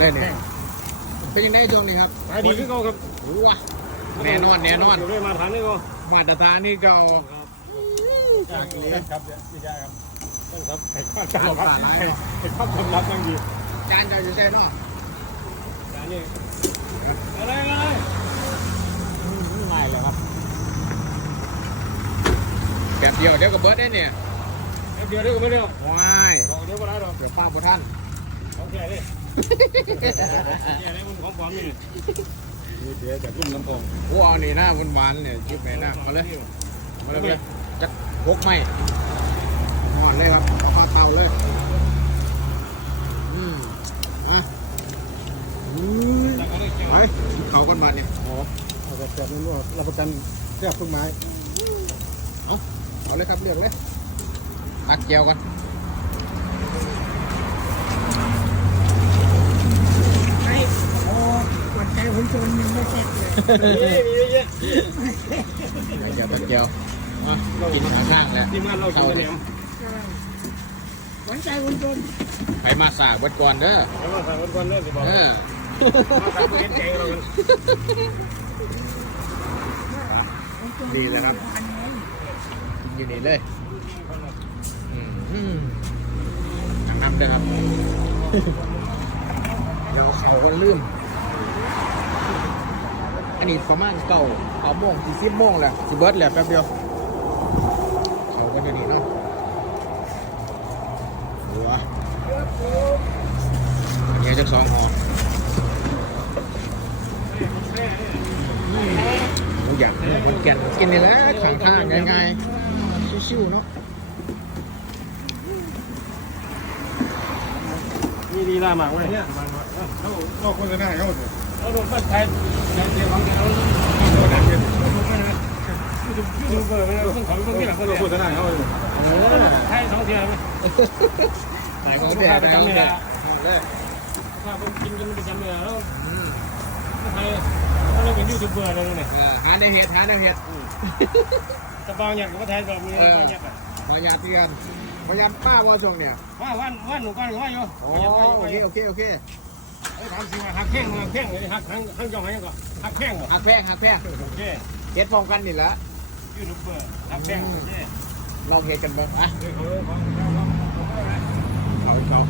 เลยเนี่ยเป็นยังไงช่วงนี้ครับขายดีขึ้นเขาครับว้าแน่นอนแน่นอนอยู่ด้วยมาทานนี่ก็มาตรฐานนี่เก่าครับครับไม่ใช่ครับครับไข่ข้าวจานครับไข่ข้าวสำรับยังดีจานเจะอยู่ใช่เนาะจานนี้อะไรอะไรง่ายเลยครับแบบเดียวเดี๋ยวก็เบิร์ดได้เนี่ยเดี๋ยวเดี๋ยวก็ไม่เดี๋ยวว้ายเดี๋ยวก็ได้หรอกเดี๋ยวป้าบุท่านของแก่ ดิแก่ได้มันของปลอมนี่นี่เดี๋ยวจะรุ่มน้ำทองโอ้เอานี่หน้าหวานเนี่ยชิบไหนหน้ามาเลยมาเลยจัดพกไม่นอนเลยครับเอาข้าเตาเลยอืมอะอืมไปเขากันมาเนี่ยอ๋อเราจะแก่ไม่รู้รับประกันแค่พึ่งไม้เอาเอาเลยครับเลือกเลยอักเจียวกัน ไอ้โอ้กดใจคนจนยังไม่เสร็จเลยนี่มีเยอะอักเจียวอักเจียวอะกินข้างๆแหละทีมงานเรากินเหนียวหวังใจคนจนไปมาสากเบิดก่อนเด้อแล้วมาสั่งคนเรื่องสิบอกเออมาสั่งเพื่อนใจเราดีเลยครับกินอยู่นี่เลยอืมอืมน้ำน้ำเด้อครับ เราเขาก็ลืม อันนี้ประมาณเก่าเอาโมงสี่สิบโมงแหละสิเบิร์ดแหละแป๊บเดียวเขาก็เดี๋ยวนี้เนาะหัวอันนี้จะสองห่อเราอยากให้คนแก่นกินนี่แหละข้างข้างๆง่ายๆชิวๆเนาะนี่ดีล่ามากเว้ยเนี่ยเขาเขาโฆษณาเขาสิเราโดนบ้านไทยเดี๋ยวของเราโดนดักเดี๋ย วยูทูบเบอร์ไม่ได้ต้องขอต้องมีหลักเขาเขาโฆษณาเขาสิเออไทยสองเทียมหายขลูองกแท้ค้าไปประจำจำเลเลยยถ้าผมกินกันประจำเลยแล้วไทยเราเป็นยูทูบเบอร์เราเนี่ยหาในเห็ดหาในเห็ดจะบางอย่างก็ไทยแบบนี้บางอย่างขออนุญาตเตือนขออนุญาตป้าว่าช่วงเนี่ยว่าวันวันหนูก้อนว่าอยู่โอ้โอเคโอเคโอเค ถามสิว่าหักแข้งหักแข้งเลยหักทั้งทั้งจองให้ยังก่อนหักแข้งบ่หักแพงหักแพงโอเคเห็ดพร้อมกันนี่แหละยูทูบเบอร์หักแข้งโอเคเราเห็ดกันเบ้างอะเดี๋ยวเขาเขาเขาเขาเขา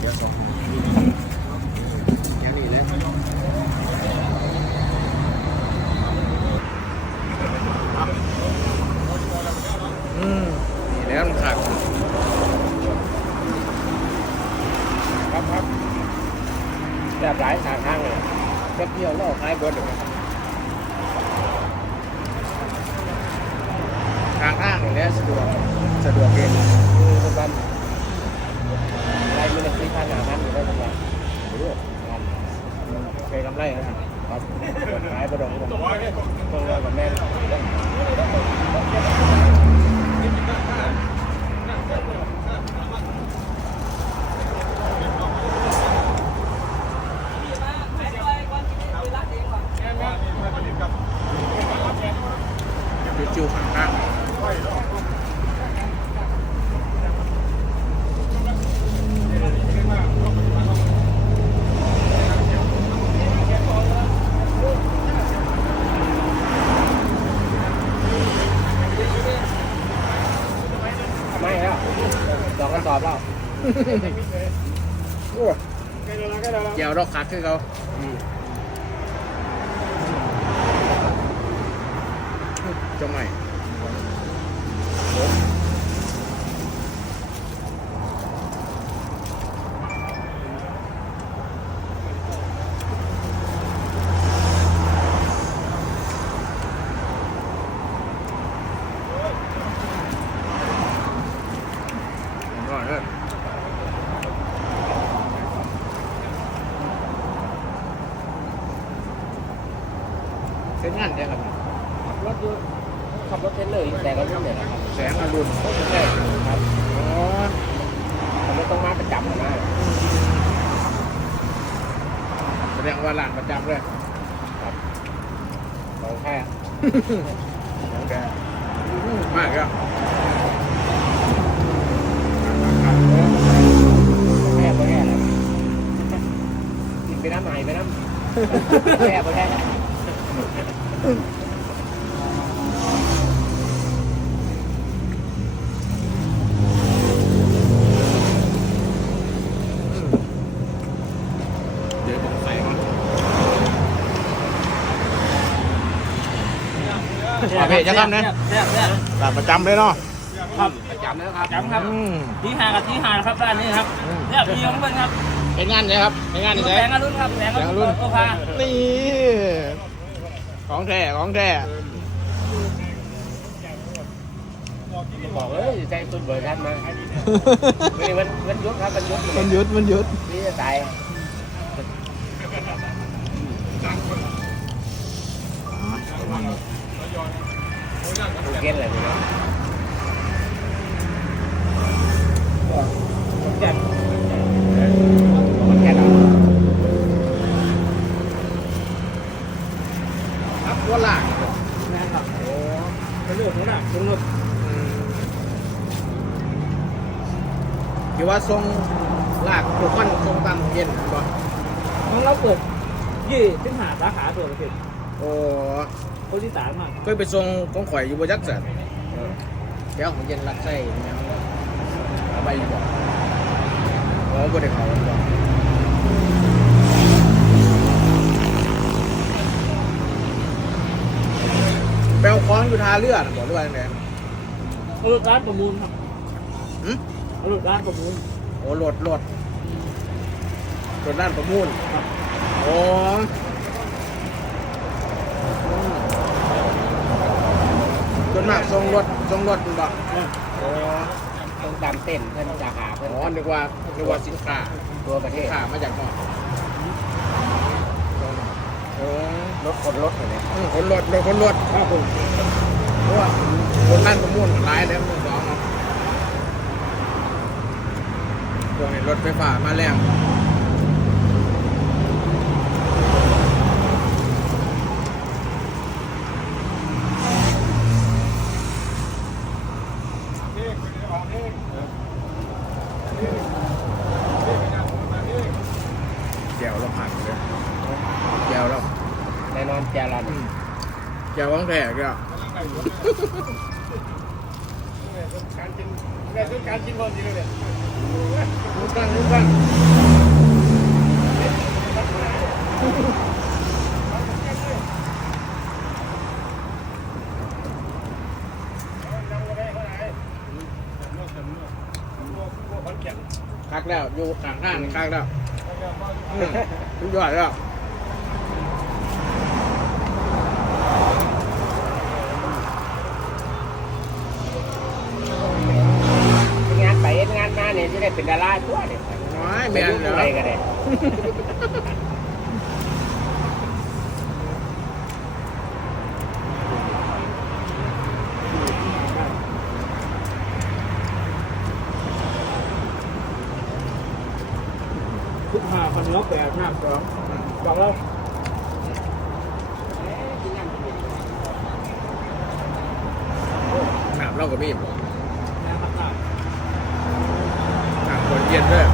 เดี๋ยวนแค่นี้เลยอืมนี่แล้วมันขาด ครับครับ แบบหลายทางทางเลยแป๊บเดียวเราคลายบิร์ดเลยทางข้างนี่แหละสะดวกสะดวกเองคือประมาณไรไม่ได้คิดค่าหนาท่านอยู่ได้ประมาณรู้งานเคยกำไรนะครับครับขายประดงผมต้องรอกับแม่ จู่ๆข้างๆไม่แล้วสองกระสอบแล้วโอ้เกี่ยวดอกคักคือเขา จะไม่ก่อนเลยเขับรถเทรลเลอร์แสงอรุณเนี่ยนะครับแสงอรุณโอ้ใช่ครับอ๋อผมไม่ต้องมาประจำนะแสดงว่าหลานประจำเลยครับของแค่องแค่มากครับแม่ก็แย่แล้วกินไปน้ำไหนไปน้ำ เดี๋ยวผมใส่ก่อนโอเคจะทำนะแซ่บแซ่บร้านประจำเลยเนาะครับประจำนะครับจำครับอืมที่หากับที่หาครับร้านนี้ครับเนี่ยพี่ของเพื่อนครับ เป็นงานเลยครับเป็นงานนี่แสใช่งอรุณครับแสงอแสงอรุรุณณโอภานี่ของแท้ของแท้บอกเลยใจตุนเบอร์ชันมาวันนี้มันมันยุดครับมันยุดมันหยุดมันหยุดนี่จะตาย ดูเก็ตเลยนี่แซ่บแค่นั้นครับตัวหลักนะครับโอ้กระโดดนี่นะกระโดดคิดว่าทรงลากทุกคนทรงตามเย็นบ่ของเราเปิด ยี่สิบห้าสาขาตัวประเทศโอ้คนที่สามมากเคยไปทรงของข่อยอยู่บ่จักสันเดี๋ยวของเย็นรักไส้ยังเอาไปอยู่บ่โอ้บ่ได้เขาบ่แปลวค้อนอยู่ทาเรือน่ะบอกด้วยว่าไงเอารถร้านประมูลครับหืมเอารถร้านประมูลโอ้โหลดโหลดโหลดด้านประมูล โอ้ส่วนมากทรงรถทรงรถมันบ่โอ้ต้องตามเต้นเพื่อนจะหาเพื่อนอ๋อนึกว่านึกว่าสินค้าตัวประเทสินศค้ามาจากนอกโอ้รถคนรถเลยอืมคนรถรถคนรถครับผมเพราะว่าคนด้านประมูลหลายแล้วมึงสองเนาะตัวนี้รถไฟฟ้ามาแรง แก้วเราผ่านเลยแก้วเรา แน่นอนจารัน แก้วของแท้ก็การกินแม่ต้องการกินคนจริงเลยลุกตั้งลุกตั้งคักแล้ว อยู่ข้างข้างนี่คักแล้วอืมสุดยอดแล้ว งานไปงานมา เนี่ยจะได้เป็นดาราทั่วเนี่ยน้อยไปแม่นยุ่งเหรออะไรกันเนี่ยทุกห้าพันล็อกแปดห้าสองบอกเราหนามเรากับพี่บอก แม่ต่าง หนามคนเย็นด้วย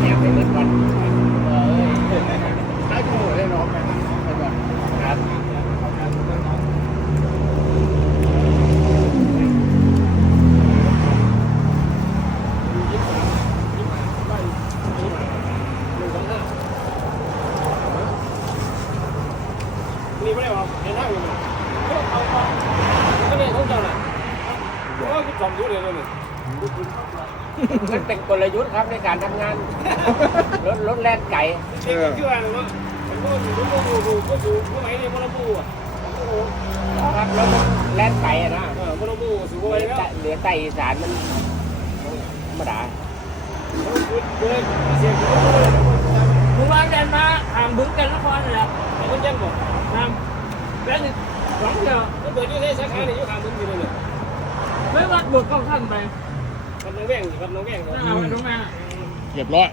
แอบไปเมื่อวัน ใช้จมูกเลยเนาะไปก่อน ครับ นี่ไม่ได้หรอเห็นท่าอยู่มั้ยก็เนี่ยต้องจังน่ะโอ้ยคุณจอมยุ่งเลยเลย มันเป็นกลยุทธ์ครับในการทำงาน รถรถแล่นไก่เออชื่ออะไรวะผมก็อยู่รู้รู้รู้ก็อยู่ผู้ไหนเนี่ยพลบูอะโอ้โหครับรถแล่นไก่อะนะเออพลบูสูงไปแล้วเหลือใต้อีสานมันธรรมดากูเลยเสียงมึงวางแดนมาอ่างบึ้งกันนครนี่แหละมันยังบอ กนำแล้วนี่สองเดียวมันเปิดอยู่ในสาขาเนี่ยอยู่ข้างมึงอยู่เลยไม่วัดบวกเข้าขั้นไปกับน้องแว่งกับน้องแว่งหน้าวันตรงนั้นเรียบร้อย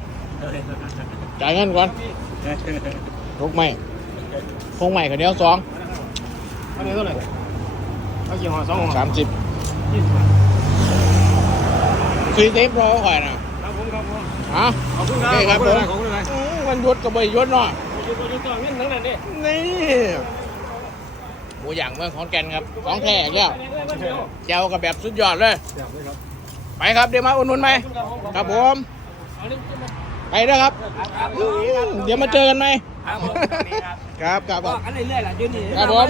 จ่ายเงินก่อนลุกไหมคงใหม่กับเนี้ยสองอันนี้เท่าไหร่เอากี่ห่อสองห่อสามสิบยี่สิบบาทสี่สิบรอข่อยนะครับผมครับผมอะขอบคุณโอครับเคครับขผอบมคุณครับขอบคุณครับอืมมันยศกับใบยศเนาะ อยู่ตัวนี้ตัวนี้ทั้งนั้นนี่นี่หมูย่างเมืองขอนแก่นครับ ของแท้อีกแล้วเจ้ากับแบบสุดยอดเลยอยากเลยครับไปครับเดี๋ยวมาอุ่นนุนไหมครับผมเอานี่ไปนะครับอืมเดี๋ยวมาเจอกันไหมครับผมครับครับก็อันเรื่อยๆแหละยืนนี่ครับผม